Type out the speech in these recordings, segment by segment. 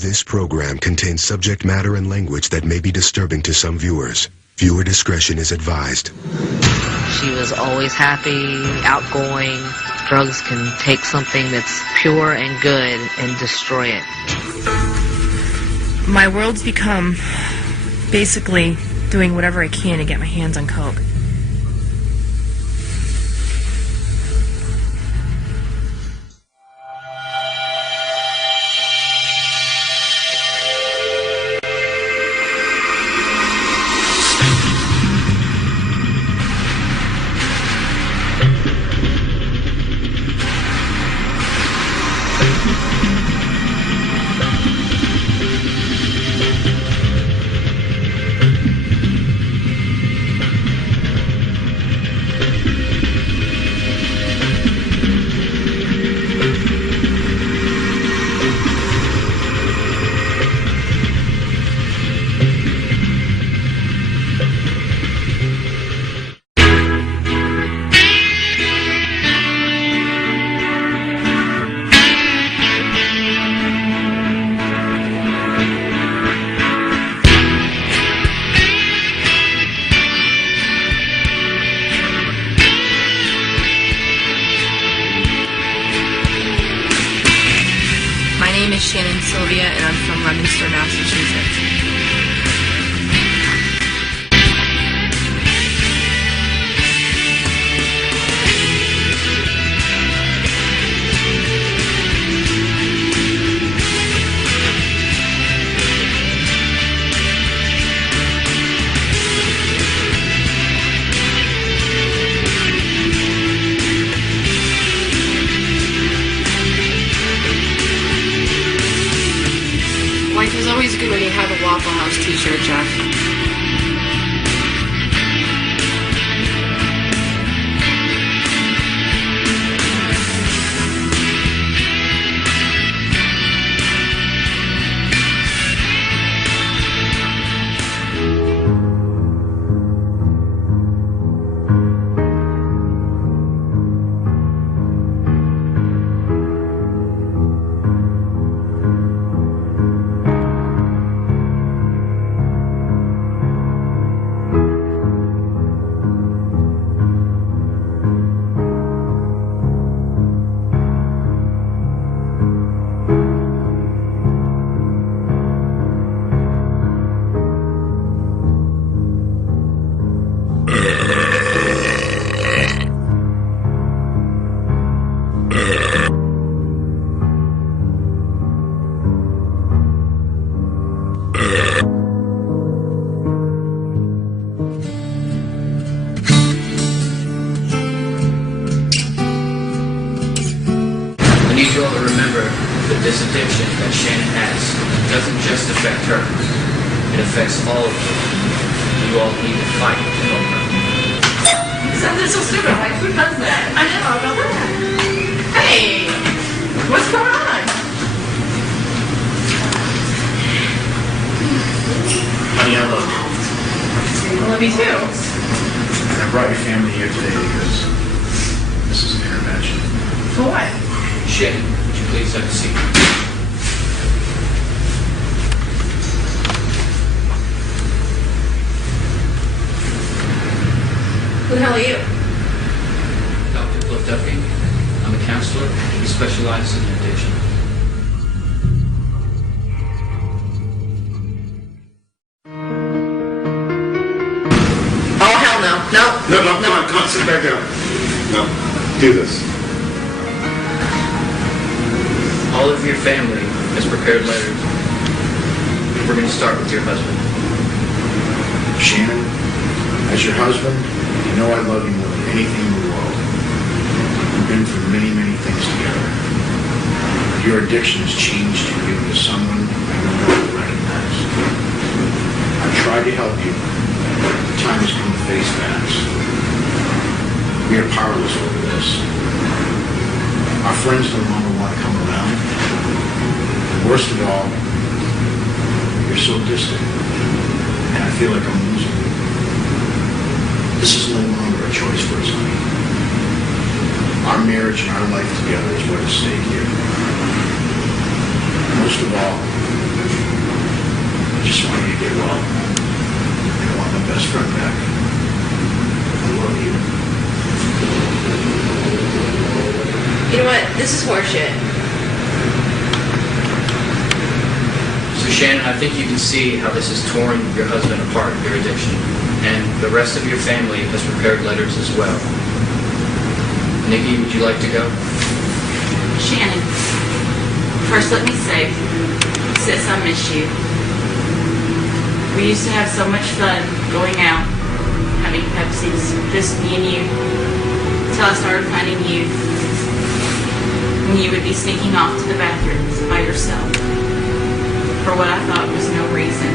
This program contains subject matter and language that may be disturbing to some viewers. Viewer discretion is advised. She was always happy, outgoing. Drugs can take something that's pure and good and destroy it. My world's become basically doing whatever I can to get my hands on coke. My name is Shannon Sylvia, and I'm from Leominster, Massachusetts. Life is always good when you have a Waffle House t-shirt, Jeff. I need you all to remember that this addiction that Shannon has doesn't just affect her. It affects all of you. You all need to fight to help her. That's so stupid. Like, who does that? I know, I know that. Hey! What's going on? Honey, I love you. I love you too. And I brought your family here today because this is an intervention. For what? Shannon, would you please have a seat? Who the hell are you? Dr. Cliff Duffy. I'm a counselor who specializes in addiction. Oh, hell no. No. No, come on, sit back down. No, do this. All of your family has prepared letters. We're going to start with your husband. Shannon, as your husband, you know I love you more than anything in the world. We've been through many, many things together. Your addiction has changed you into someone I no longer recognize. I've tried to help you, but the time has come to face facts. We are powerless over this. Our friends no longer want to come around. And worst of all, you're so distant, and I feel like I'm losing you. This is no longer a choice for us, honey. Our marriage and our life together is what is at stake here. Most of all, get well. I want my best friend back. I love you. You know what? This is horseshit. So Shannon, I think you can see how this has torn your husband apart, your addiction. And the rest of your family has prepared letters as well. Nikki, would you like to go? Shannon, first let me say, sis, I miss you. We used to have so much fun going out, having Pepsis, just me and you, until I started finding you. And you would be sneaking off to the bathrooms by yourself for what I thought was no reason.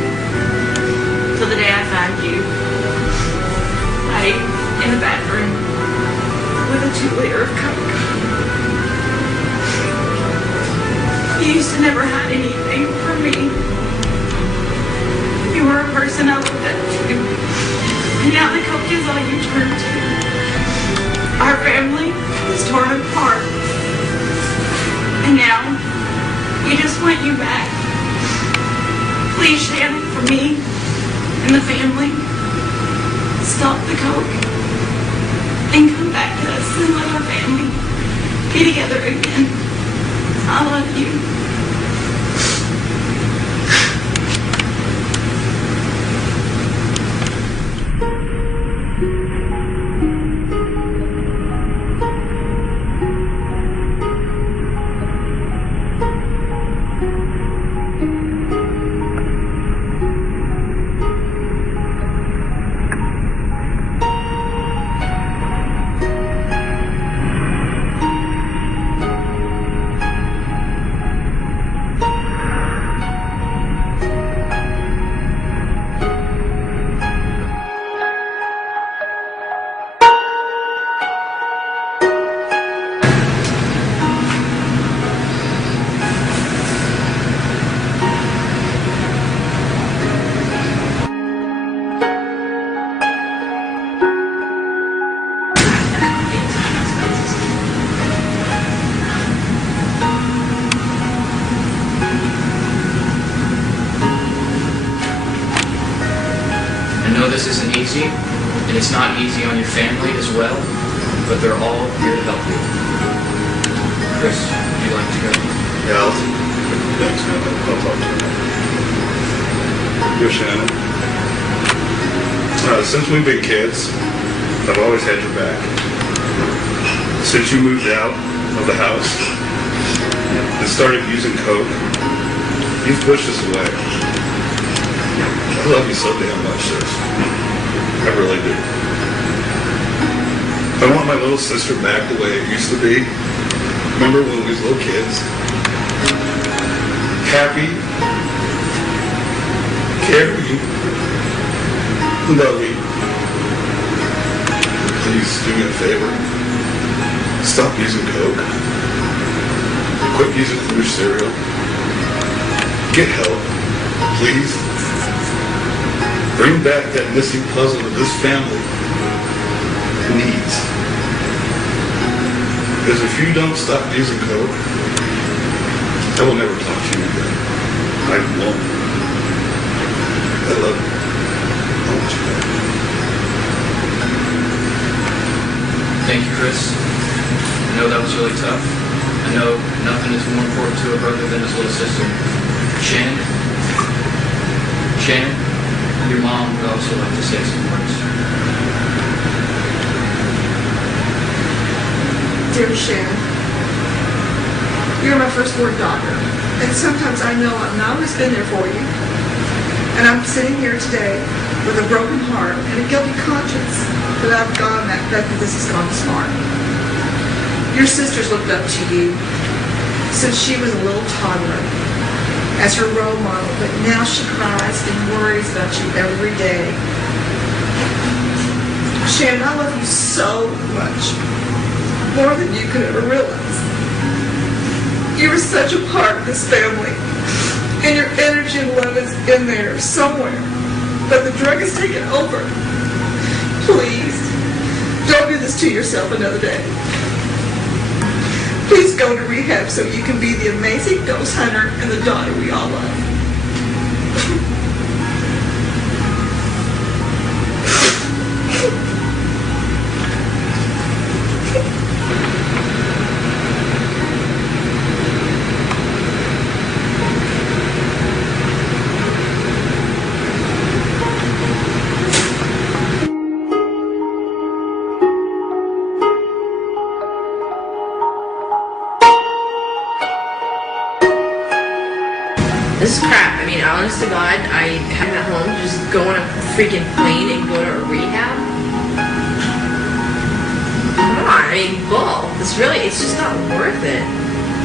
Till the day I found you, hiding in the bathroom with a 2-liter of Coke. You used to never hide anything from me. You were a person I looked up to. And now the Coke is all you turn to. Our family is torn apart. And now, we just want you back. Please, Shannon, for me and the family, stop the Coke and come back to us and let our family be together again. I love you. This isn't easy, and it's not easy on your family as well, but they're all here to help you. Chris, would you like to go? Yeah, thanks, man. I'll talk to you. Yo, Shannon. Since we've been kids, I've always had your back. Since you moved out of the house and started using Coke, you've pushed us away. I love you so damn much, sis. I really do. I want my little sister back the way it used to be. Remember when we was little kids? Happy, carefree, loving. Please do me a favor. Stop using Coke. Quit using food cereal. Get help, please. Bring back that missing puzzle that this family needs. Because if you don't stop using Coke, I will never talk to you again. I won't. I love you. I want you back. Thank you, Chris. I know that was really tough. I know nothing is more important to a brother than his little sister. Shannon? Shannon? Your mom would also like to say some words. Dear Shannon, you're my firstborn daughter, and sometimes I know I've not always been there for you. And I'm sitting here today with a broken heart and a guilty conscience that I've gone that this has gone this far. Your sisters looked up to you since she was a little toddler as her role model, but now she cries and worries about you every day. Shannon, I love you so much, more than you could ever realize. You are such a part of this family, and your energy and love is in there somewhere, but the drug has taken over. Please, don't do this to yourself another day. Please go to rehab so you can be the amazing ghost hunter and the daughter we all love. This is crap. I mean, honest to God, I have at home just go on a freaking plane and go to a rehab. Come on, I mean, bull. It's just not worth it.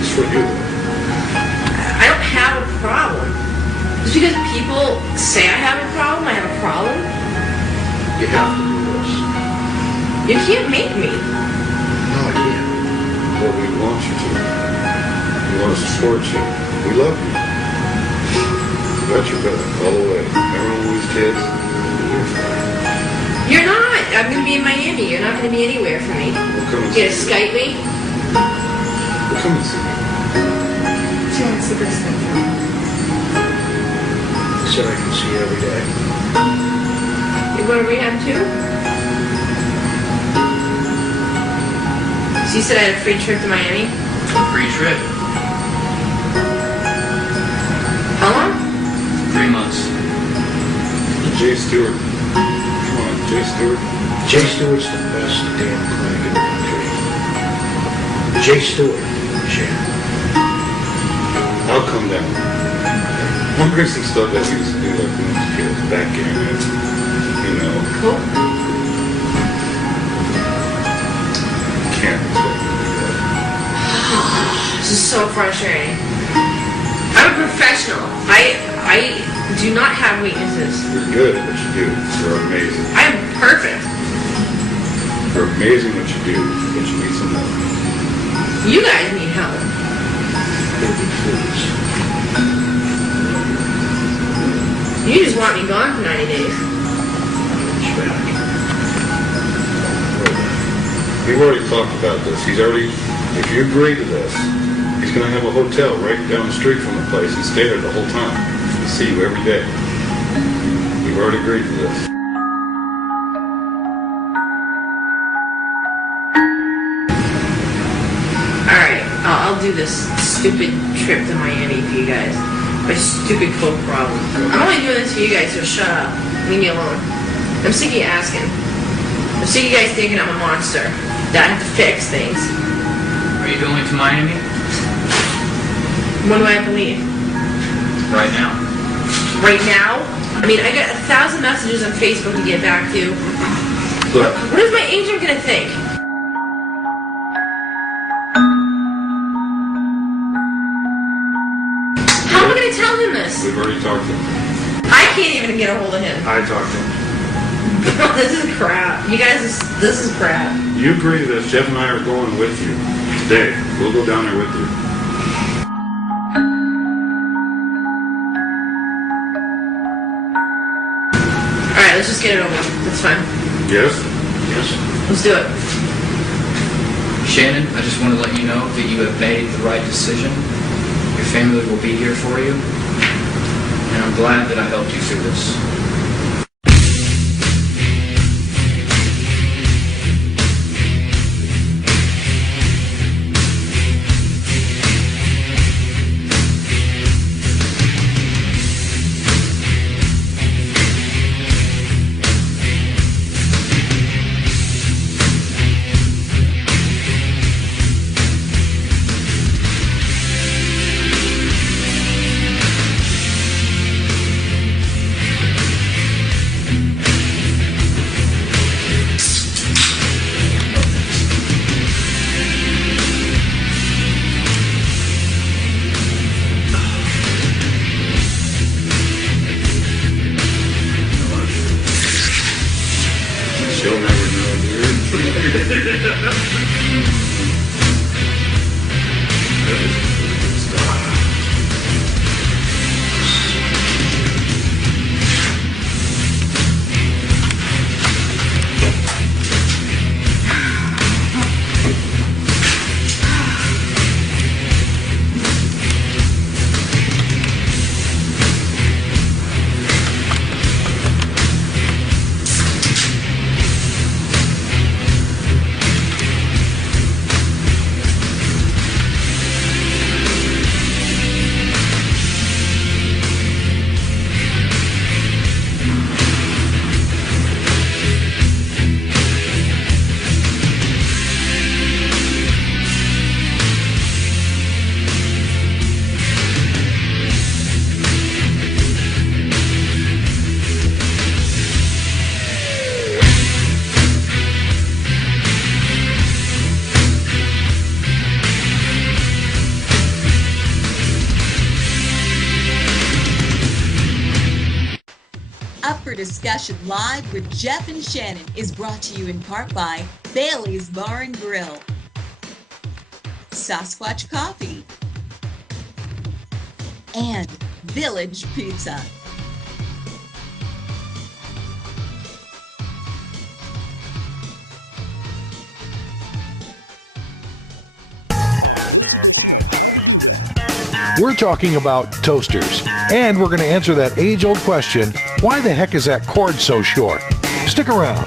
It's for you. I don't have a problem. Just because people say I have a problem, I have a problem. You have to do this. You can't make me. No, I can't. Well, we want you to. We want to support you. We love you. We got your back all the way. Remember all these kids? You're fine. You're not. I'm going to be in Miami. You're not going to be anywhere for me. We'll come and You gonna see you. Skype me? We'll come and see you. Shannon's the best thing for me. He said I can see you every day. You going to rehab too? So you said I had a free trip to Miami? Free trip. How long? 3 months. Jay Stewart. Come on, Jay Stewart. Jay Stewart's the best damn clinic in the country. Jay Stewart, Shannon. I'll come down. One person stuff that we used to do like when we was kids, backgammon, you know. Cool. Can't expect me to do that. This is so frustrating. I'm a professional. I do not have weaknesses. You're good at what you do. You're amazing. I am perfect. You're amazing at what you do, but you need some help. You guys need help. Baby, please. You just want me gone for 90 days. Reach back. We've already talked about this. He's already, if you agree to this, he's going to have a hotel right down the street from the place and stay there the whole time. He'll see you every day. We've already agreed to this. Alright, I'll do this stupid trip to Miami for you guys. My stupid coke problem. I'm only doing this for you guys, so shut up. Leave me alone. I'm sick of you asking. I'm sick of you guys thinking I'm a monster. That I have to fix things. Are you going to Miami? When do I have to leave? Right now. Right now? I mean, I got 1,000 messages on Facebook to get back to. Look, What is my agent gonna think? How am I gonna tell him this? we've already talked to him. I can't even get a hold of him. I talked to him. This is crap. You guys, this is crap. You agree to this. Jeff and I are going with you. Today, we'll go down there with you. Alright, let's just get it over with. That's fine. Yes? Yes. Let's do it. Shannon, I just want to let you know that you have made the right decision. Your family will be here for you. And I'm glad that I helped you through this. discussion live with Jeff and Shannon is brought to you in part by Bailey's Bar and Grill, Sasquatch Coffee, and Village Pizza. We're talking about toasters, and we're going to answer that age-old question, why the heck is that cord so short? Stick around.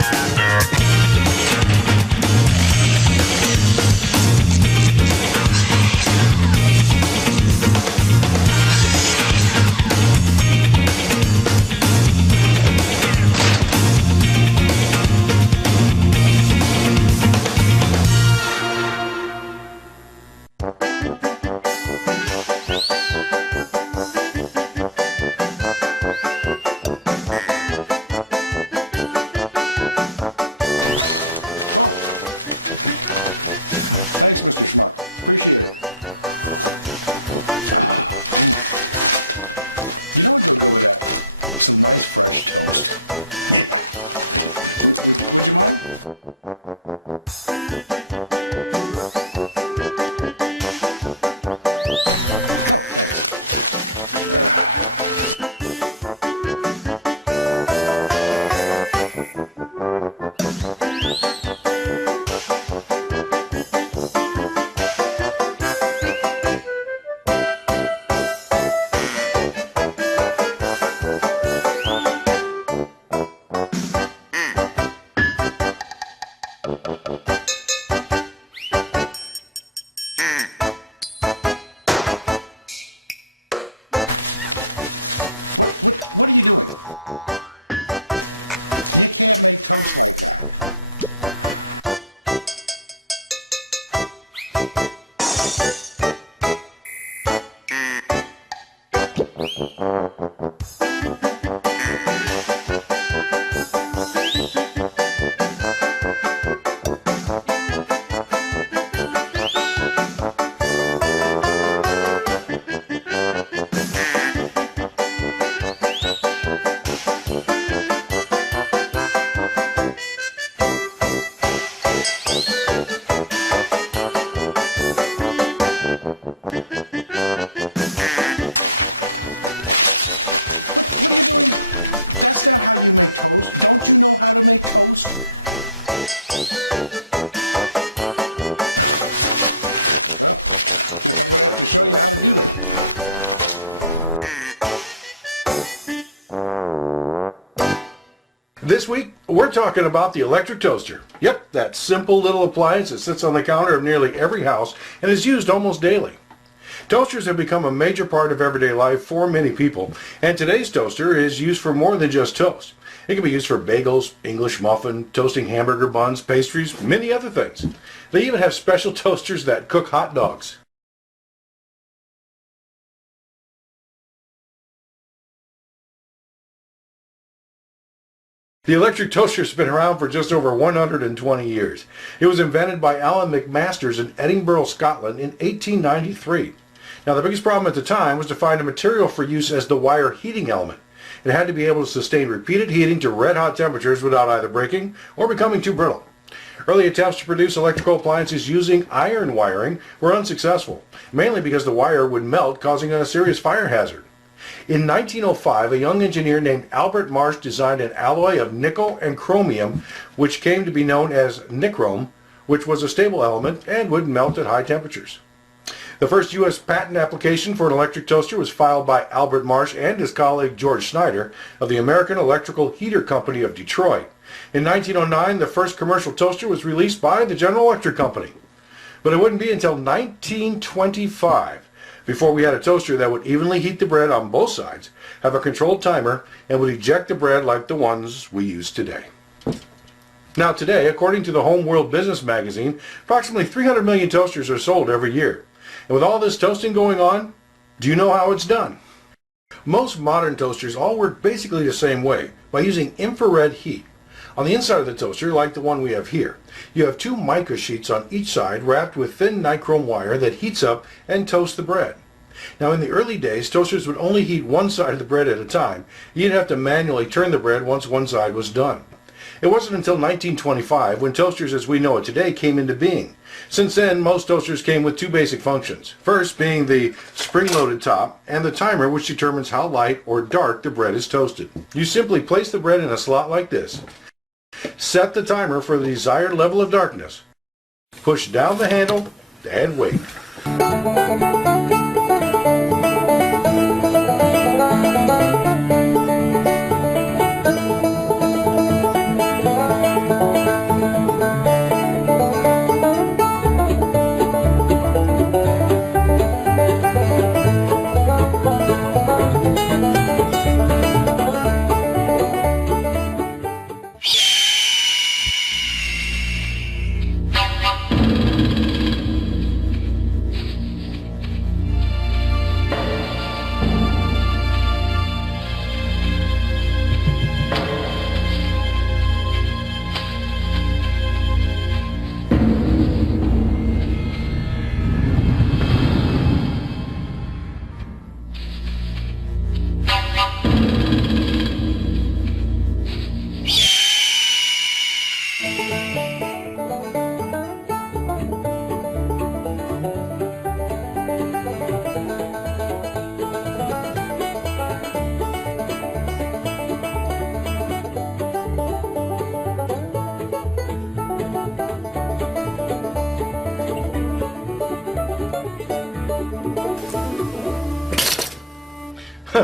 This week, we're talking about the electric toaster. Yep, that simple little appliance that sits on the counter of nearly every house and is used almost daily. Toasters have become a major part of everyday life for many people, and today's toaster is used for more than just toast. It can be used for bagels, English muffin, toasting hamburger buns, pastries, many other things. They even have special toasters that cook hot dogs. The electric toaster has been around for just over 120 years. It was invented by Alan McMasters in Edinburgh, Scotland in 1893. Now, the biggest problem at the time was to find a material for use as the wire heating element. It had to be able to sustain repeated heating to red-hot temperatures without either breaking or becoming too brittle. Early attempts to produce electrical appliances using iron wiring were unsuccessful, mainly because the wire would melt, causing a serious fire hazard. In 1905, a young engineer named Albert Marsh designed an alloy of nickel and chromium, which came to be known as nichrome, which was a stable element and would melt at high temperatures. The first U.S. patent application for an electric toaster was filed by Albert Marsh and his colleague George Snyder of the American Electrical Heater Company of Detroit. In 1909, the first commercial toaster was released by the General Electric Company. But it wouldn't be until 1925 before we had a toaster that would evenly heat the bread on both sides, have a controlled timer, and would eject the bread like the ones we use today. Now today, according to the Home World Business magazine, approximately 300 million toasters are sold every year. And with all this toasting going on, do you know how it's done? Most modern toasters all work basically the same way, by using infrared heat. On the inside of the toaster, like the one we have here, you have two mica sheets on each side wrapped with thin nichrome wire that heats up and toasts the bread. Now, in the early days, toasters would only heat one side of the bread at a time. You'd have to manually turn the bread once one side was done. It wasn't until 1925 when toasters as we know it today came into being. Since then, most toasters came with two basic functions. First being the spring-loaded top and the timer, which determines how light or dark the bread is toasted. You simply place the bread in a slot like this, set the timer for the desired level of darkness, push down the handle, and wait.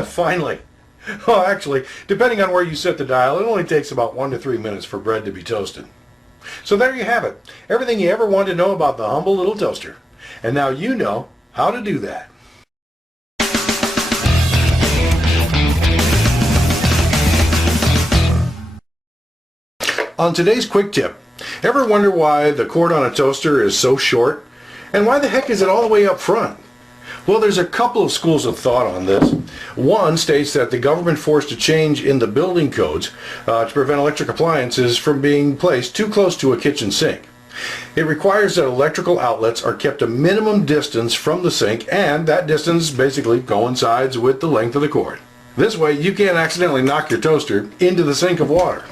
Finally. Well, actually, depending on where you set the dial, it only takes about 1 to 3 minutes for bread to be toasted. So there you have it. Everything you ever wanted to know about the humble little toaster. And now you know how to do that. On today's quick tip, ever wonder why the cord on a toaster is so short? And why the heck is it all the way up front? Well, there's a couple of schools of thought on this. One states that the government forced a change in the building codes to prevent electric appliances from being placed too close to a kitchen sink. It requires that electrical outlets are kept a minimum distance from the sink, and that distance basically coincides with the length of the cord. This way you can't accidentally knock your toaster into the sink of water.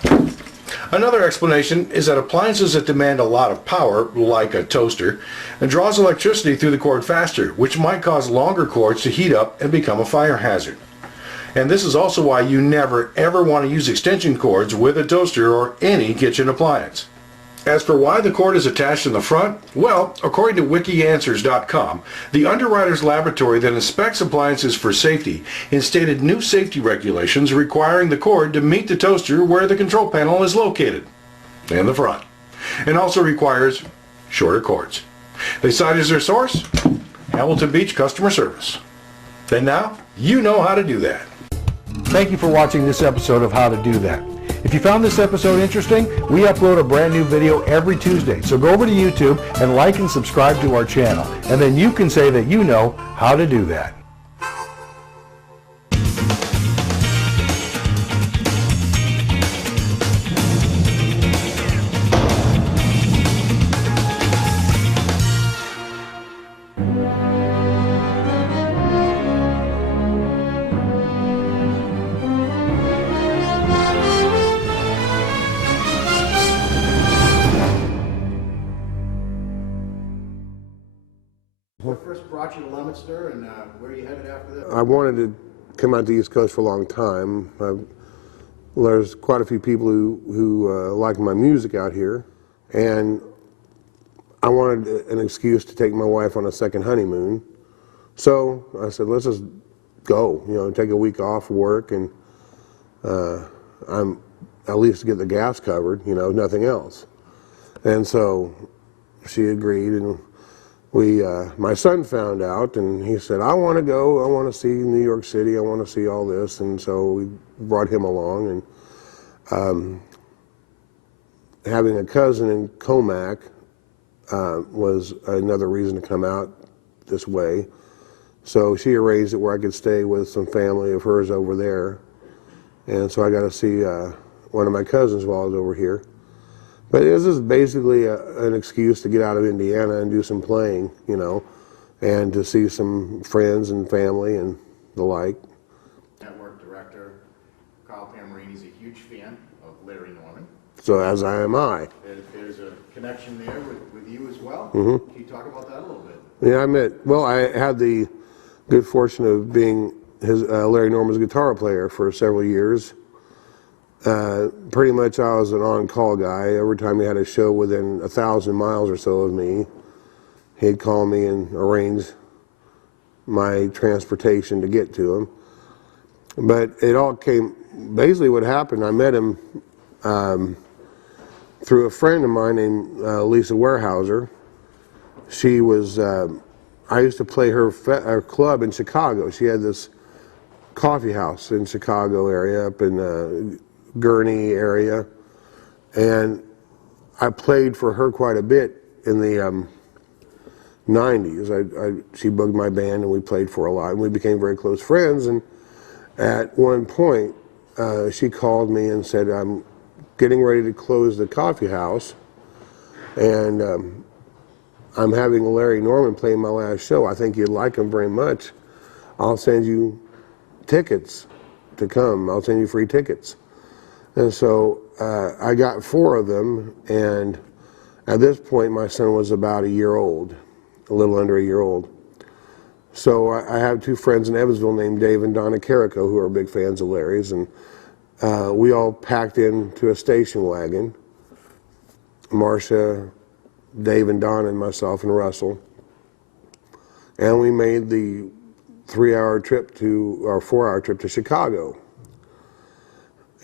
Another explanation is that appliances that demand a lot of power, like a toaster, draws electricity through the cord faster, which might cause longer cords to heat up and become a fire hazard. And this is also why you never ever want to use extension cords with a toaster or any kitchen appliance. As for why the cord is attached in the front, well, according to wikianswers.com, the underwriter's laboratory that inspects appliances for safety instated new safety regulations requiring the cord to meet the toaster where the control panel is located, in the front, and also requires shorter cords. They cite as their source, Hamilton Beach Customer Service. And now, you know how to do that. Thank you for watching this episode of How to Do That. If you found this episode interesting, we upload a brand new video every Tuesday. So go over to YouTube and like and subscribe to our channel. And then you can say that you know how to do that. What first brought you to Leominster, and where are you headed after that? I wanted to come out to the East Coast for a long time. There's quite a few people who like my music out here, and I wanted an excuse to take my wife on a second honeymoon. So I said, let's just go, take a week off work, and I'm at least get the gas covered, nothing else. And so she agreed, and my son found out, and he said, I want to go, I want to see New York City, I want to see all this, and so we brought him along, and having a cousin in Comac was another reason to come out this way. So she arranged it where I could stay with some family of hers over there, and so I got to see one of my cousins while I was over here. But it was just basically an excuse to get out of Indiana and do some playing, and to see some friends and family and the like. Network director Kyle Pamarini's a huge fan of Larry Norman. So as I am I. There's a connection there with you as well. Mm-hmm. Can you talk about that a little bit? Yeah, I had the good fortune of being Larry Norman's guitar player for several years. Pretty much I was an on-call guy. Every time he had a show within 1,000 miles or so of me, he'd call me and arrange my transportation to get to him. But it all came, basically what happened, I met him through a friend of mine named Lisa Warehouser. She was, I used to play her club in Chicago. She had this coffee house in Chicago area, up in Gurney area. And I played for her quite a bit in the 90s. She bugged my band and we played for a lot. And we became very close friends. And at one point, she called me and said, I'm getting ready to close the coffee house. And I'm having Larry Norman play my last show. I think you'd like him very much. I'll send you tickets to come. I'll send you free tickets. And so I got 4 of them, and at this point my son was about a year old, a little under a year old. So I have 2 friends in Evansville named Dave and Donna Carrico who are big fans of Larry's, and we all packed into a station wagon, Marcia, Dave and Donna and myself and Russell, and we made the 3-hour trip to, or 4-hour trip to Chicago.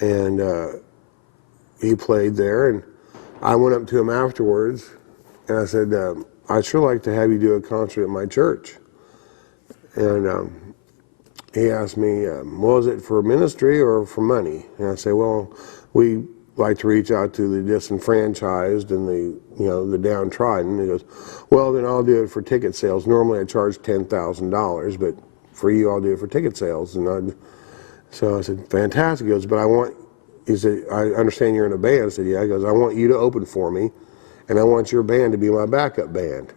And he played there, and I went up to him afterwards and I said, I'd sure like to have you do a concert at my church. And he asked me, well, is it for ministry or for money? And I said, well, we like to reach out to the disenfranchised and the downtrodden. He goes, well, then I'll do it for ticket sales. Normally I charge $10,000, but for you I'll do it for ticket sales. And so I said, fantastic. He goes, but he said, I understand you're in a band. I said, yeah. He goes, I want you to open for me, and I want your band to be my backup band.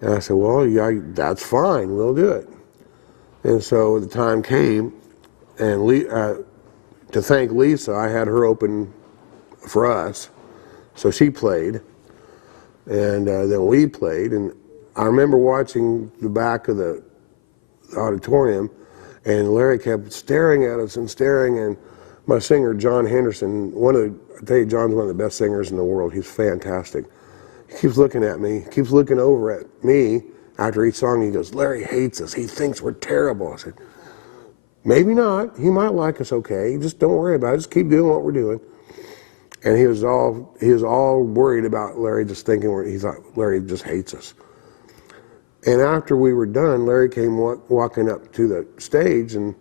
And I said, well, yeah, that's fine. We'll do it. And so the time came, and to thank Lisa, I had her open for us. So she played, and then we played. And I remember watching the back of the auditorium, and Larry kept staring at us and staring. And my singer, John Henderson, I tell you, John's one of the best singers in the world. He's fantastic. He keeps looking at me, keeps looking over at me after each song. He goes, Larry hates us. He thinks we're terrible. I said, maybe not. He might like us okay. Just don't worry about it. Just keep doing what we're doing. And he was all worried about Larry, just thinking he thought Larry just hates us. And after we were done, Larry came walking up to the stage and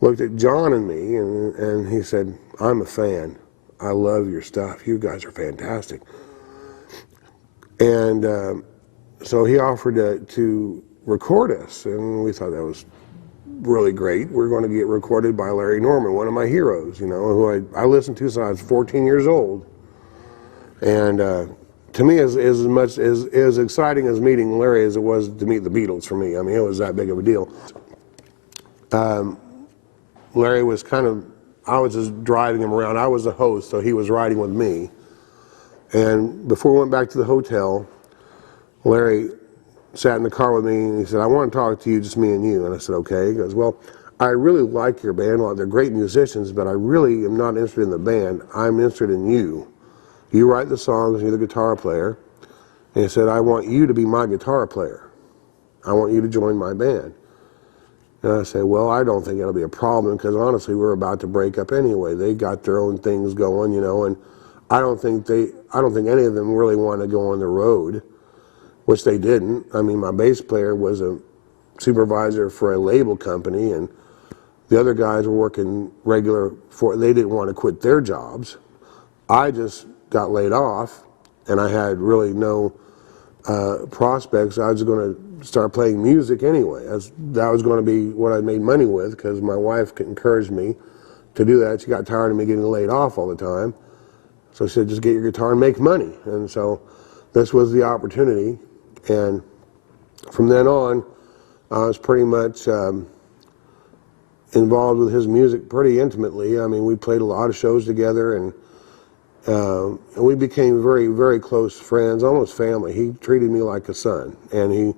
looked at John and me, and he said, I'm a fan. I love your stuff. You guys are fantastic. And so he offered to record us, and we thought that was really great. We're going to get recorded by Larry Norman, one of my heroes, who I listened to since I was 14 years old. And to me, as exciting as meeting Larry as it was to meet the Beatles for me. I mean, it was that big of a deal. Larry was I was just driving him around. I was the host, so he was riding with me. And before we went back to the hotel, Larry sat in the car with me and he said, I want to talk to you, just me and you. And I said, okay. He goes, well, I really like your band. They're great musicians, but I really am not interested in the band. I'm interested in you. You write the songs, you're the guitar player. And he said, I want you to be my guitar player. I want you to join my band. And I said, well, I don't think it'll be a problem, because honestly, we're about to break up anyway. They got their own things going, and I don't think any of them really want to go on the road, which they didn't. I mean, my bass player was a supervisor for a label company, and the other guys were working they didn't want to quit their jobs. I just got laid off, and I had really no prospects. I was going to start playing music anyway. That was going to be what I made money with, because my wife encouraged me to do that. She got tired of me getting laid off all the time. So she said, just get your guitar and make money. And so this was the opportunity. And from then on, I was pretty much involved with his music pretty intimately. I mean, we played a lot of shows together, and we became very, very close friends, almost family. He treated me like a son, and he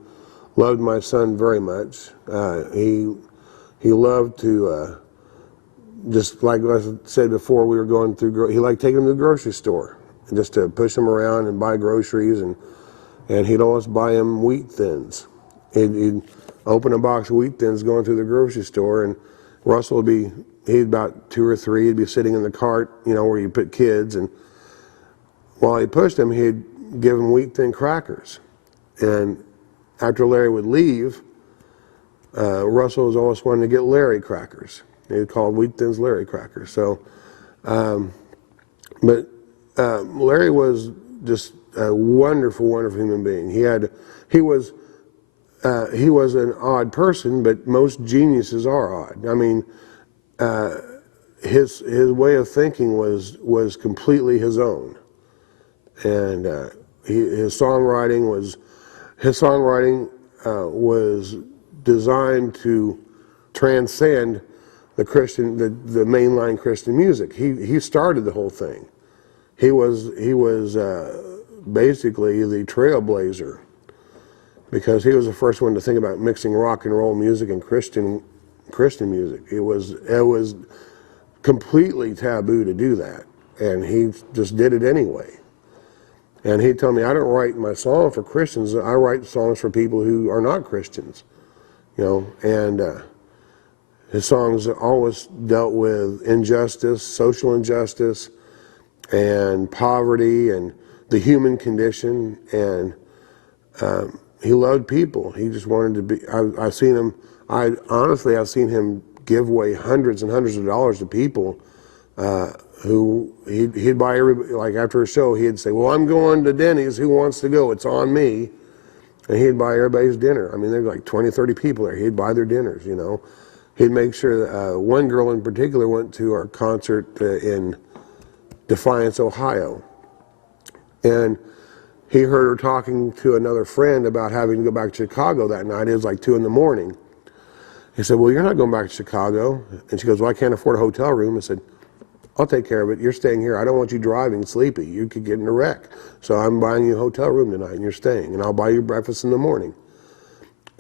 loved my son very much. He loved to, just like I said before, we were going through, he liked taking him to the grocery store, just to push him around and buy groceries, and he'd always buy him wheat thins. He'd open a box of wheat thins going through the grocery store, and Russell would be, he'd about 2 or 3, he'd be sitting in the cart, you know, where you put kids, and while he pushed him, he'd give him wheat thin crackers. And after Larry would leave, Russell was always wanting to get Larry crackers. He'd call wheat thins Larry crackers. So, but Larry was just a wonderful, wonderful human being. He was an odd person, but most geniuses are odd. I mean, his way of thinking was completely his own, and his songwriting was designed to transcend the mainline Christian music. He started the whole thing. He was basically the trailblazer, because he was the first one to think about mixing rock and roll music and Christian music. It was completely taboo to do that, and he just did it anyway. And he'd tell me, I don't write my song for Christians, I write songs for people who are not Christians, you know. And his songs always dealt with injustice, social injustice, and poverty, and the human condition, and he loved people. He just wanted to be, I've seen him give away hundreds and hundreds of dollars to people who he'd buy everybody, like after a show, he'd say, well, I'm going to Denny's, who wants to go? It's on me. And he'd buy everybody's dinner. I mean, there's like 20, 30 people there. He'd buy their dinners, you know. He'd make sure that one girl in particular went to our concert in Defiance, Ohio. And he heard her talking to another friend about having to go back to Chicago that night. It was like 2 in the morning. He said, well, you're not going back to Chicago. And she goes, well, I can't afford a hotel room. I said, I'll take care of it. You're staying here. I don't want you driving sleepy. You could get in a wreck. So I'm buying you a hotel room tonight, and you're staying. And I'll buy you breakfast in the morning.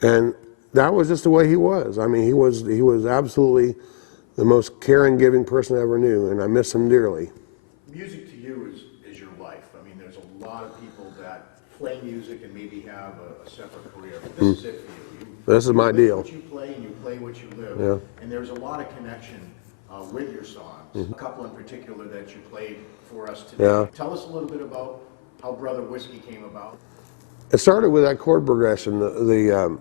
And that was just the way he was. I mean, he was absolutely the most caring, giving person I ever knew, and I miss him dearly. Music to you is your life. I mean, there's a lot of people that play music and maybe have a separate career, but this is it for you. This is my deal. What you play and you play what you live. Yeah. And there's a lot of connection with your songs. A couple in particular that you played for us today. Yeah. Tell us a little bit about how Brother Whiskey came about. It started with that chord progression, the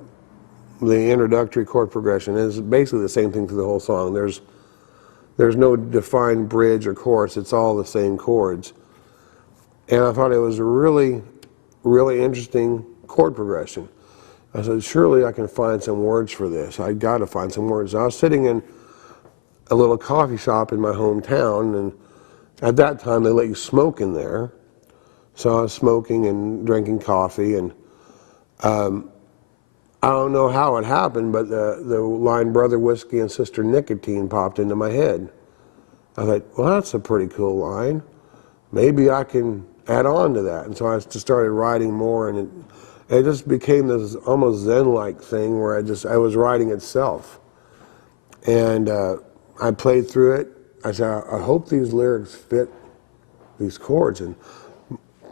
introductory chord progression. It's basically the same thing through the whole song. There's no defined bridge or chorus. It's all the same chords. And I thought it was a really, really interesting chord progression. I said, surely I can find some words for this. I got to find some words. I was sitting in a little coffee shop in my hometown, and at that time they let you smoke in there. So I was smoking and drinking coffee, and I don't know how it happened, but the line Brother Whiskey and Sister Nicotine popped into my head. I thought, well, that's a pretty cool line. Maybe I can add on to that. And so I just started writing more, and it just became this almost Zen-like thing where I was writing itself. And I played through it. I said, I hope these lyrics fit these chords. And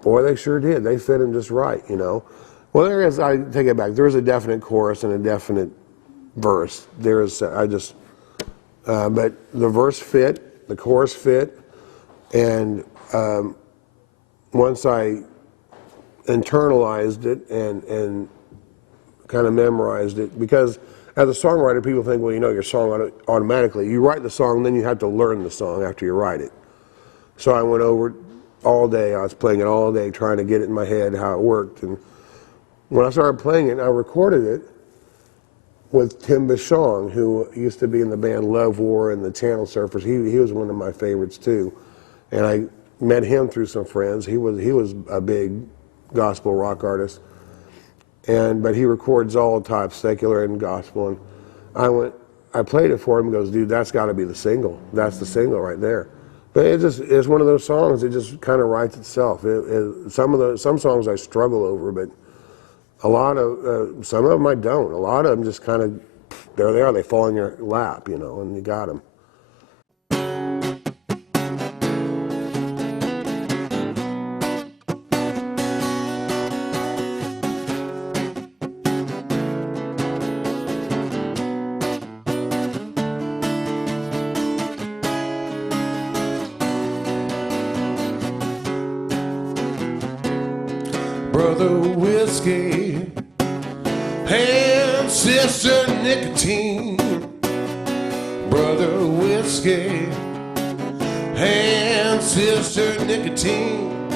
boy, they sure did. They fit them just right, you know. Well, there is, I take it back. There is a definite chorus and a definite verse. There is, but the verse fit, the chorus fit, and once I internalized it and kind of memorized it, because as a songwriter, people think, well, you know your song automatically. You write the song, then you have to learn the song after you write it. So I went over it all day. I was playing it all day, trying to get it in my head how it worked. And when I started playing it, I recorded it with Tim Bashong, who used to be in the band Love War and the Channel Surfers. He was one of my favorites too. And I met him through some friends. He was a big gospel rock artist. but he records all types, secular and gospel. And I played it for him. He goes, dude, that's got to be the single. That's the single right there. But it's one of those songs. It just kind of writes itself. Some songs I struggle over, but a lot of some of them I don't. A lot of them just kind of, there they are. They fall in your lap, you know, and you got them. Brother whiskey and sister nicotine. Brother whiskey and sister nicotine.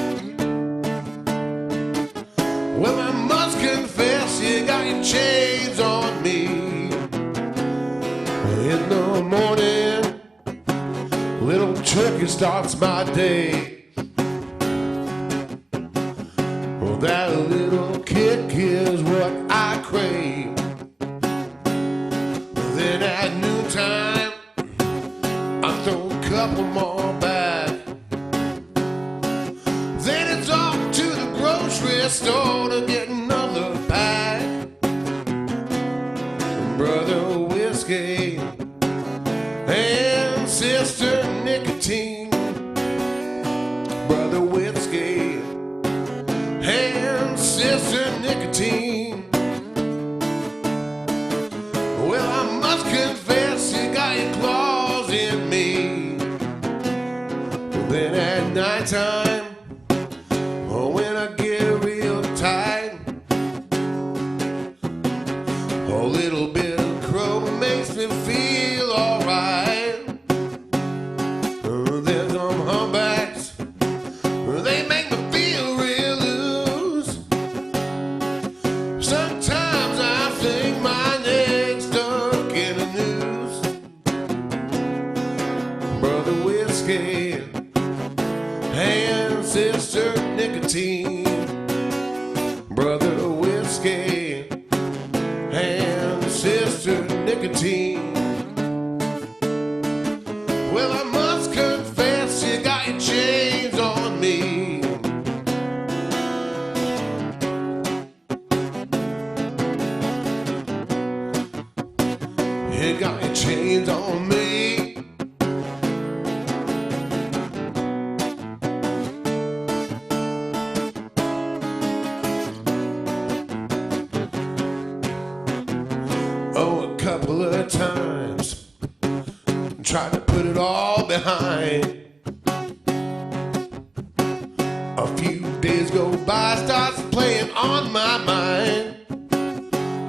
Well, I must confess you got your chains on me. In the morning, little turkey starts my day. That little kick is what I crave. Then at noontime, I throw a couple more back. Then it's off to the grocery store to get another pack. Brother whiskey and sister nicotine. Brother whiskey and sister nicotine. Well, I must confess you got your claws in me. Then at nighttime, when I get real tight, a little bit of crow makes me feel alright. There's some humpbacks, they make me feel real loose. Sometimes I think my neck's stuck in a noose. Brother whiskey and sister nicotine. Brother whiskey and sister nicotine. Well, I must confess you got your chains on me. You got your chains on me. Oh, a couple of times tried to put it all behind. A few days go by, starts playing on my mind.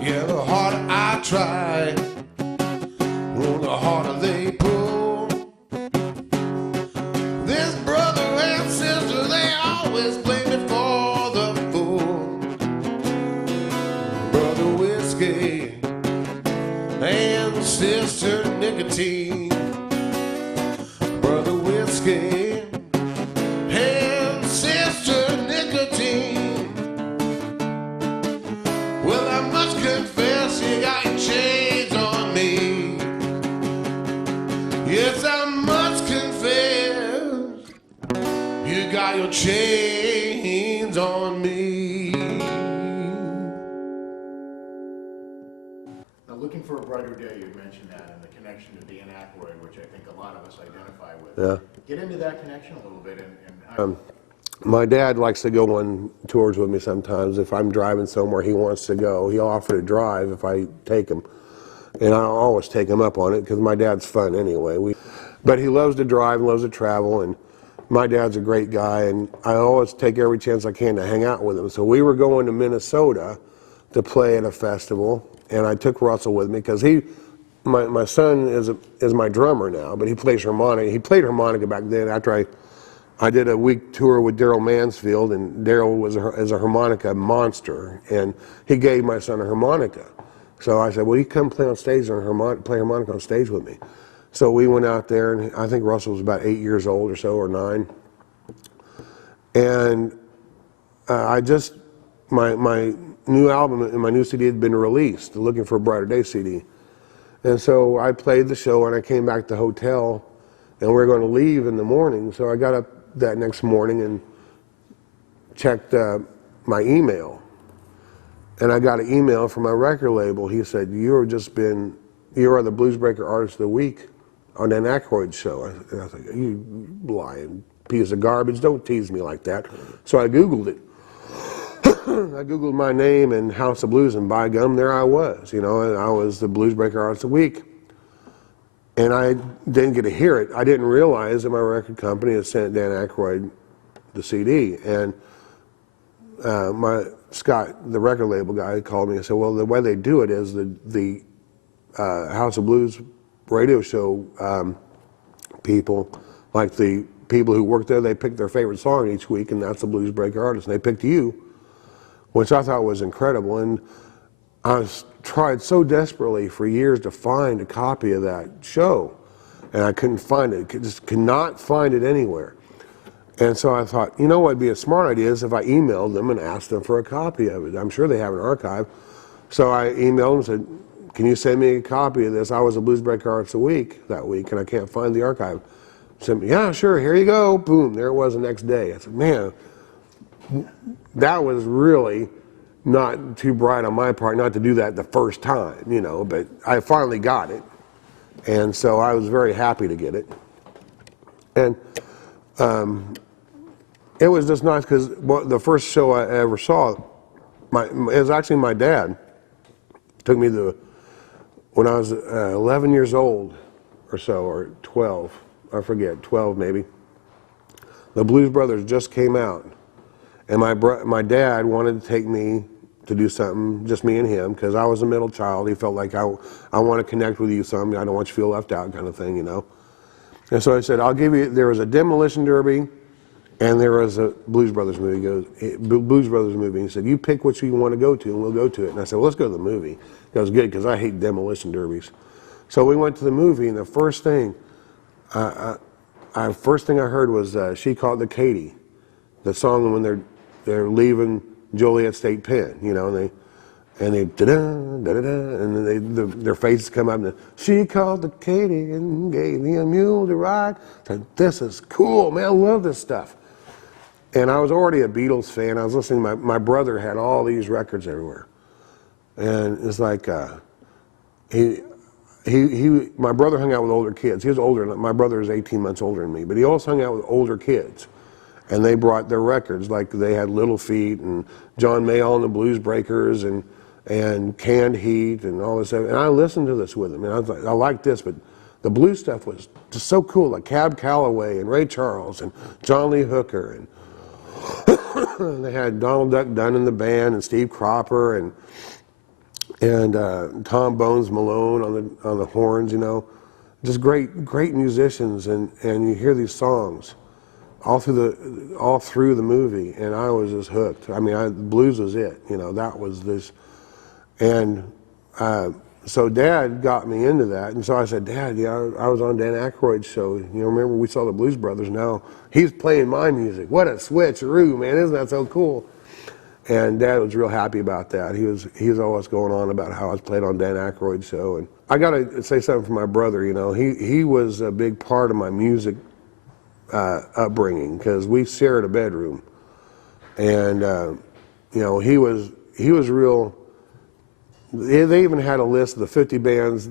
Yeah, the harder I try, well, the harder they pull. This brother and sister, they always blame me for the fool. Brother whiskey and sister nicotine. Brother whiskey and sister nicotine. Well, I must confess you got your chains on me. Yes, I must confess you got your chains on me. Now, looking for a brighter day, you mentioned that, and the connection to Dan Aykroyd, which I think a lot of us identify with. Yeah. Get into that connection a little bit, and My dad likes to go on tours with me sometimes. If I'm driving somewhere he wants to go, he'll offer to drive if I take him. And I'll always take him up on it because my dad's fun anyway. But he loves to drive and loves to travel, and my dad's a great guy, and I always take every chance I can to hang out with him. So we were going to Minnesota to play at a festival, and I took Russell with me because my son is my drummer now, but he plays harmonica. He played harmonica back then. After I did a week tour with Daryl Mansfield, and Daryl is a harmonica monster, and he gave my son a harmonica. So I said, well, you come play on stage and play harmonica on stage with me. So we went out there, and I think Russell was about 8 years old or so, or 9. And new album and my new CD had been released, Looking for a Brighter Day CD. And so I played the show and I came back to the hotel and we were going to leave in the morning. So I got up that next morning and checked my email. And I got an email from my record label. He said, you are the Blues Breaker Artist of the Week on Dan Aykroyd's show. And I was like, you lying piece of garbage, don't tease me like that. So I Googled it. I Googled my name and House of Blues, and by gum, there I was, and I was the Blues Breaker Artist of the Week. And I didn't get to hear it. I didn't realize that my record company had sent Dan Aykroyd the CD. And Scott, the record label guy, called me and said, well, the way they do it is the House of Blues radio show people, like the people who work there, they pick their favorite song each week, and that's the Blues Breaker Artist. And they picked you, which I thought was incredible. And I tried so desperately for years to find a copy of that show, and I couldn't find it. Just could not find it anywhere. And so I thought, what would be a smart idea is if I emailed them and asked them for a copy of it. I'm sure they have an archive. So I emailed them and said, can you send me a copy of this? I was a Blues Breaker Artist of the Week that week, and I can't find the archive. Said, yeah, sure, here you go. Boom, there it was the next day. I said, man, that was really not too bright on my part not to do that the first time, but I finally got it. And so I was very happy to get it. And it was just nice because the first show I ever saw, it was actually my dad. Took me when I was 11 years old or so, or 12, I forget, 12 maybe. The Blues Brothers just came out. And my dad wanted to take me to do something, just me and him, because I was a middle child. He felt like I want to connect with you some. I don't want you to feel left out, kind of thing, And so I said, I'll give you. There was a demolition derby, and there was a Blues Brothers movie. He goes, Blues Brothers movie. He said, you pick which you want to go to, and we'll go to it. And I said, well, let's go to the movie. That was good because I hate demolition derbies. So we went to the movie, and the first thing I heard was "She Called the Katy," the song when they're leaving Joliet State Pen, and they da-da, da-da-da, and then their faces come up and she called the Katy and gave me a mule to ride. I said, this is cool, man, I love this stuff. And I was already a Beatles fan. I was listening, my brother had all these records everywhere. And it's like, my brother hung out with older kids. He was older, my brother is 18 months older than me, but he also hung out with older kids. And they brought their records, like they had Little Feat and John Mayall and the Blues Breakers and Canned Heat and all this stuff. And I listened to this with them, and I was like, I like this, but the blues stuff was just so cool, like Cab Calloway and Ray Charles and John Lee Hooker, and they had Donald Duck Dunn in the band and Steve Cropper and Tom Bones Malone on the horns, just great musicians, and you hear these songs all through the movie, and I was just hooked. I mean, blues was it, that was this, and so Dad got me into that, and so I said, Dad, I was on Dan Aykroyd's show. Remember we saw the Blues Brothers? Now he's playing my music. What a switcheroo, man! Isn't that so cool? And Dad was real happy about that. He was always going on about how I was played on Dan Aykroyd's show, and I got to say something for my brother. He was a big part of my music upbringing because we shared a bedroom, and he was real. They even had a list of the 50 bands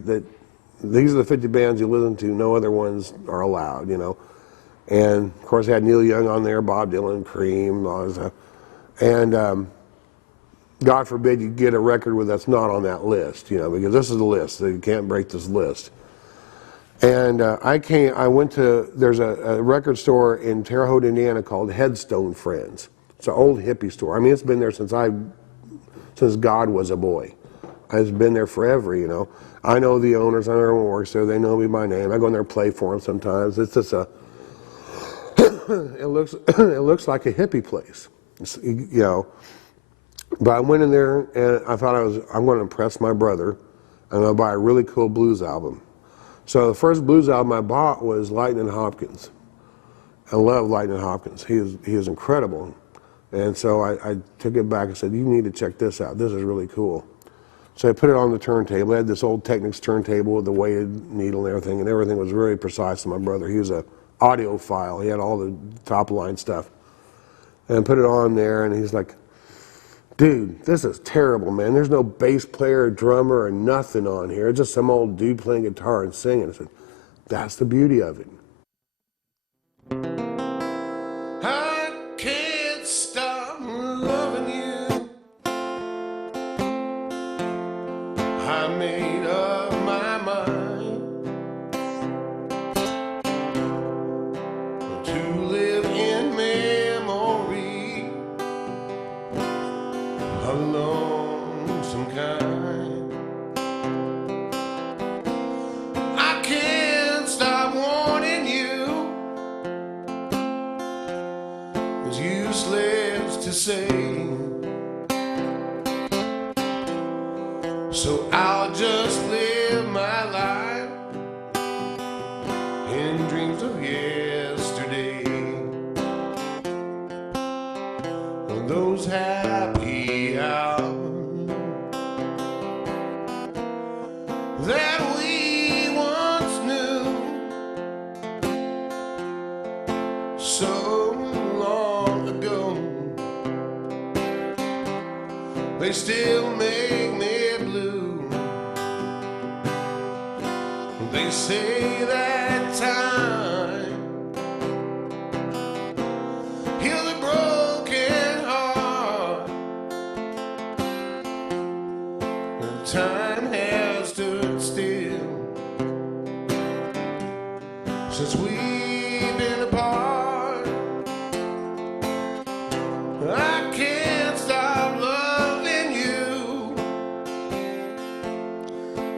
these are the 50 bands you listen to, no other ones are allowed, and of course they had Neil Young on there, Bob Dylan, Cream, all this stuff, and God forbid you get a record that's not on that list, because this is the list, so you can't break this list. And I went to, there's a record store in Terre Haute, Indiana called Headstone Friends. It's an old hippie store. I mean, it's been there since God was a boy. It's been there forever, I know the owners, I know everyone works there, they know me by name. I go in there and play for them sometimes. It's just it looks like a hippie place, But I went in there and I thought I'm going to impress my brother. I'm going to buy a really cool blues album. So the first blues album I bought was Lightnin' Hopkins. I love Lightnin' Hopkins. He is incredible. And so I took it back and said, you need to check this out. This is really cool. So I put it on the turntable. I had this old Technics turntable with the weighted needle and everything was very precise to my brother. He was an audiophile. He had all the top line stuff. And put it on there, and he's like, dude, this is terrible, man. There's no bass player or drummer or nothing on here. It's just some old dude playing guitar and singing. I said, that's the beauty of it. I can't stop loving you. I made up my mind to live in memory of lonesome kind. I can't stop wanting you. It's useless to say. So I'll just live my life in dreams of yesterday. Those happy hours that we once knew so long ago, they still make me blue. They say that time heals a broken heart, and time has stood still since we've been apart. I can't stop loving you.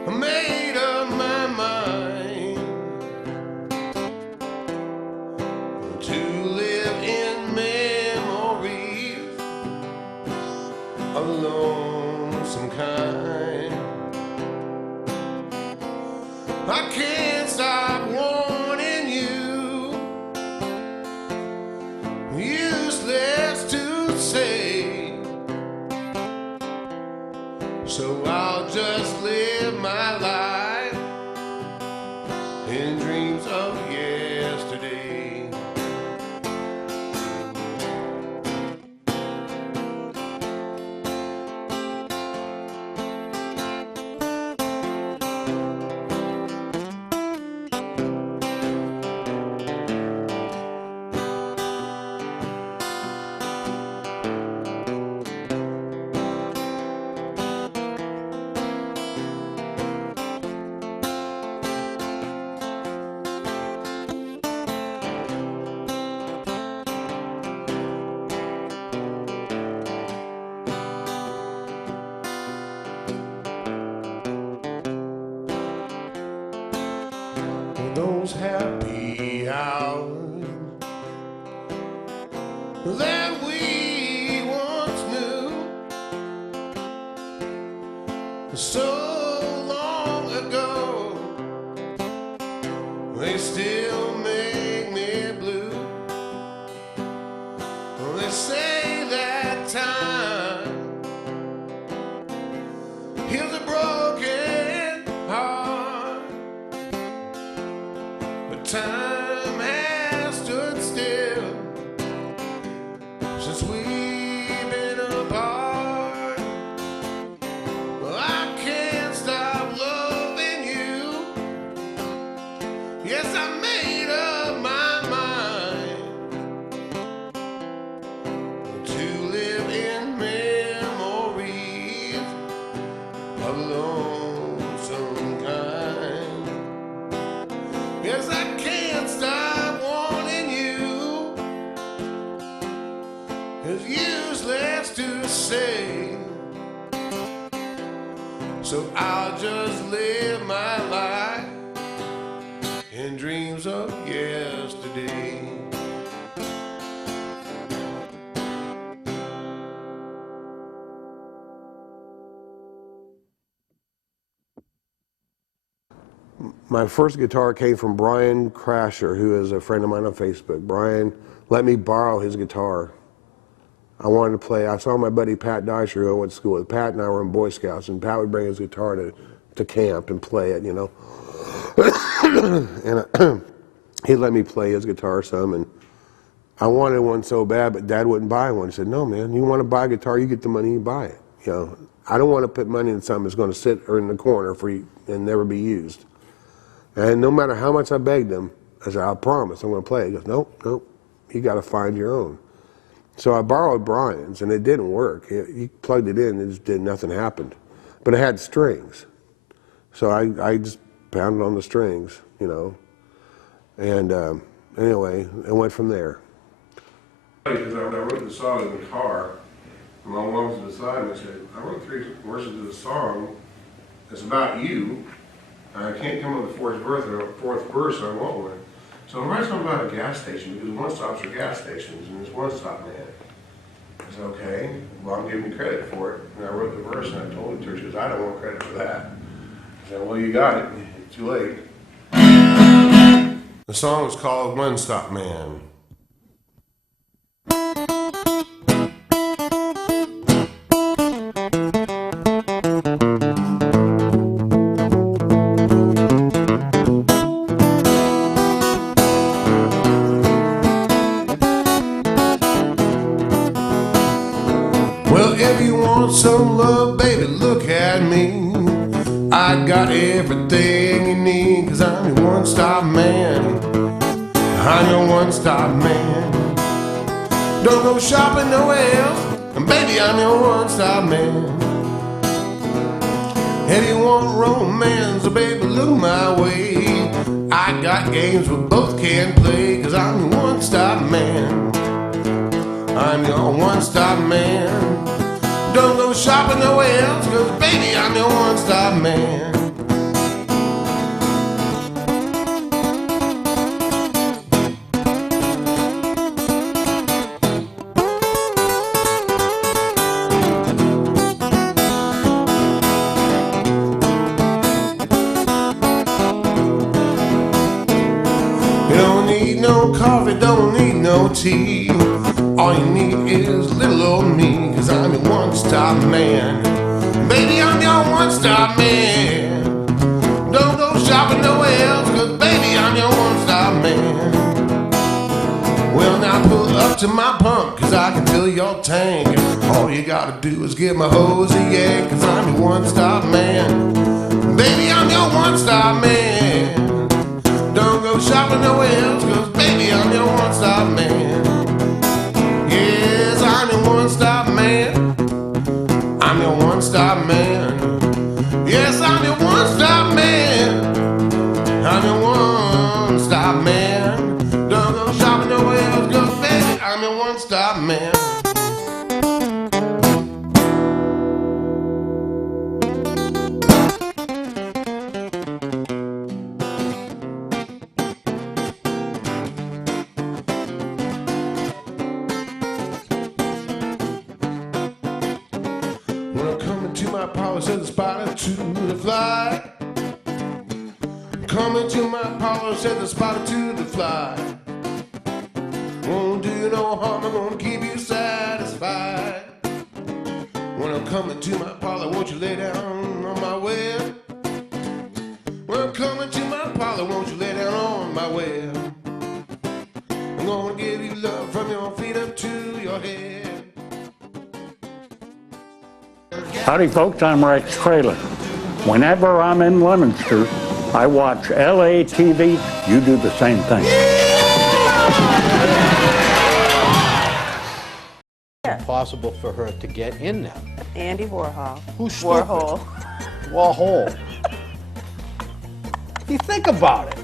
I made up my mind to live in memories of lonesome kind. I can't stop wanting you. Useless to say. So I'll just live my life in dreams of yesterday. Those happy hours that we once knew so long ago, they still make me blue. They say that time heals a broken heart, but time has stood still since we've been apart. Well, I can't stop loving you. Yes, I made up my mind to live in memories of lonesome kind. Yes, I can't stop wanting you. It's useless to say. So I'll just live my life in dreams of yesterday. My first guitar came from Brian Crasher, who is a friend of mine on Facebook. Brian let me borrow his guitar. I wanted to play. I saw my buddy Pat Deisher, who I went to school with. Pat and I were in Boy Scouts, and Pat would bring his guitar to camp and play it, you know. And he'd let me play his guitar some, and I wanted one so bad, but Dad wouldn't buy one. He said, no, man, you want to buy a guitar, you get the money, you buy it. You know, I don't want to put money in something that's going to sit or in the corner for you and never be used. And no matter how much I begged him, I said, I promise I'm going to play it. He goes, nope, nope, you got to find your own. So I borrowed Brian's, and it didn't work. He plugged it in, it just nothing happened. But it had strings. So I just pounded on the strings, you know. And anyway, it went from there. Because I wrote the song in the car, and my mom was beside me and said, I wrote 3 verses of the song. It's about you. I can't come up with the fourth verse, so I want one. So I'm writing something about a gas station, because one-stops are gas stations, and it's one-stop man. I said, okay, well, I'm giving you credit for it. And I wrote the verse, and I told it to her. She goes, I don't want credit for that. I said, well, you got it. It's too late. The song is called One Stop Man. Well, if you want some love, baby, look at me. I got everything you need, 'cause I'm your one-stop man. I'm your one-stop man. Don't go shopping nowhere else, and baby, I'm your one-stop man. If you want romance, baby, look my way. I got games we both can play, 'cause I'm your one-stop man. I'm your one-stop man. Don't go shopping nowhere else, 'cause baby, I'm your one-stop man. You don't need no coffee, don't need no tea. All you need is little old me, 'cause I'm your one-stop man. Baby, I'm your one-stop man. Don't go shopping nowhere else, 'cause baby, I'm your one-stop man. Well, now pull up to my pump, 'cause I can fill your tank. All you gotta do is give my hose a yank, 'cause I'm your one-stop man. Baby, I'm your one-stop man. Don't go shopping nowhere else, 'cause baby, I'm your one-stop man. Yes, I'm your one-stop man. I'm your one-stop man. Yes, I'm your one-stop man. I'm your one-stop man. Don't go shopping nowhere else, 'cause baby, I'm your one-stop man. When I'm coming to my parlor, said the spider to the fly. Coming to my parlor, said the spider to the fly. Won't do you no harm, I'm gonna keep you satisfied. When I'm coming to my parlor, won't you lay down on my web? When I'm coming to my parlor, won't you lay down on my web? I'm gonna give you love from your feet up to your head. Howdy folks, I'm Rex Cralin. Whenever I'm in Leominster, I watch LA TV. You do the same thing. Impossible for her to get in there. Andy Warhol. Who's stupid? Warhol. Warhol. You think about it.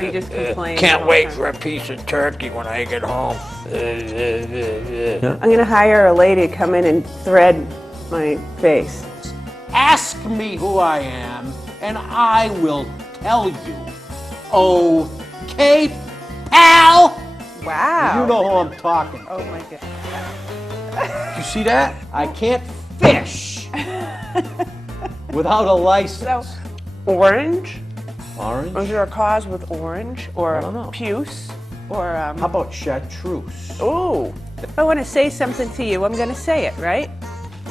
He just complains. Can't wait for a piece of turkey when I get home. I'm gonna hire a lady to come in and thread my face. Ask me who I am, and I will tell you. Okay, pal? Wow. You know who I'm talking to. Oh my God. You see that? I can't fish without a license. So, orange? Orange? Was there a cause with orange? Or I don't know. puce? Or How about chartreuse? Ooh. If I want to say something to you, I'm going to say it, right?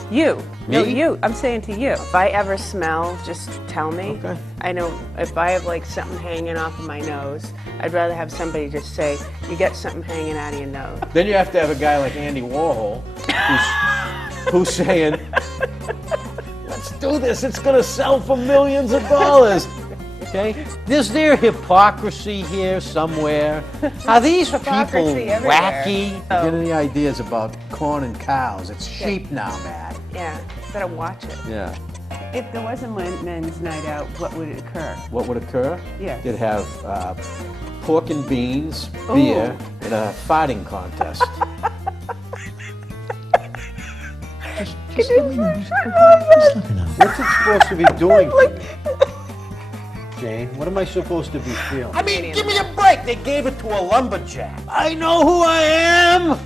You. No, Me? you. I'm saying to you. If I ever smell, just tell me. Okay. I know if I have like something hanging off of my nose, I'd rather have somebody just say, you got something hanging out of your nose. Then you have to have a guy like Andy Warhol who's saying, let's do this, it's gonna sell for millions of dollars. Okay? Is there hypocrisy here somewhere? Are these people Hypocrisy everywhere. wacky? Oh. Get any ideas about corn and cows? It's sheep now, man. Yeah, better watch it. Yeah. If there was a men's night out, what would occur? What would occur? Yeah. You'd have pork and beans, beer, and a farting contest. Just let me know. What's it supposed to be doing? Jane, what am I supposed to be feeling? I mean, give me a break. They gave it to a lumberjack. I know who I am.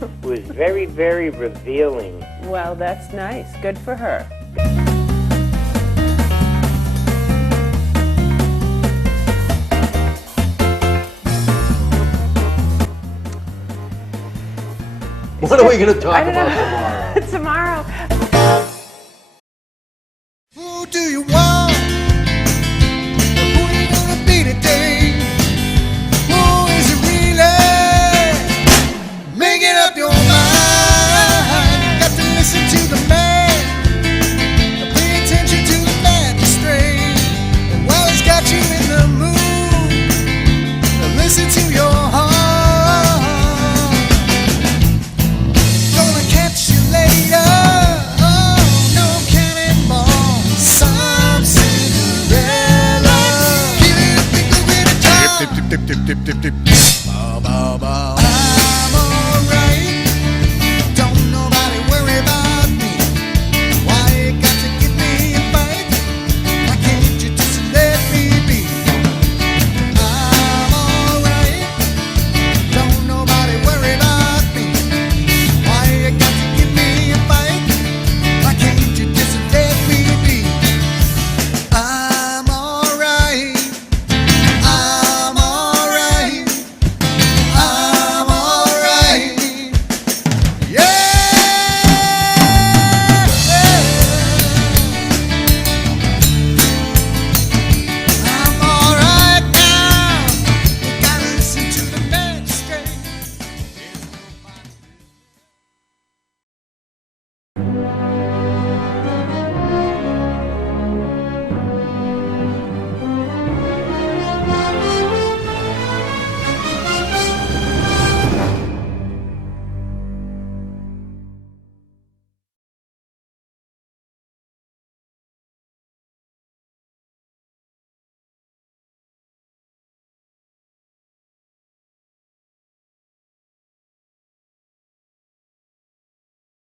It was very, very revealing. Well, that's nice. Good for her. What are we going to talk about tomorrow? Tomorrow. Who do you want? Who are you gonna be today? Who is it really? Making up your mind. Got to listen to the man. Pay attention to the magistrate. And while he's got you in the mood, listen to your heart. Gonna catch you later. Oh, no cannonball. Some Cinderella. Give it a big with a top. Dip, dip, dip, dip, dip, dip, dip. Bow, bow, bow.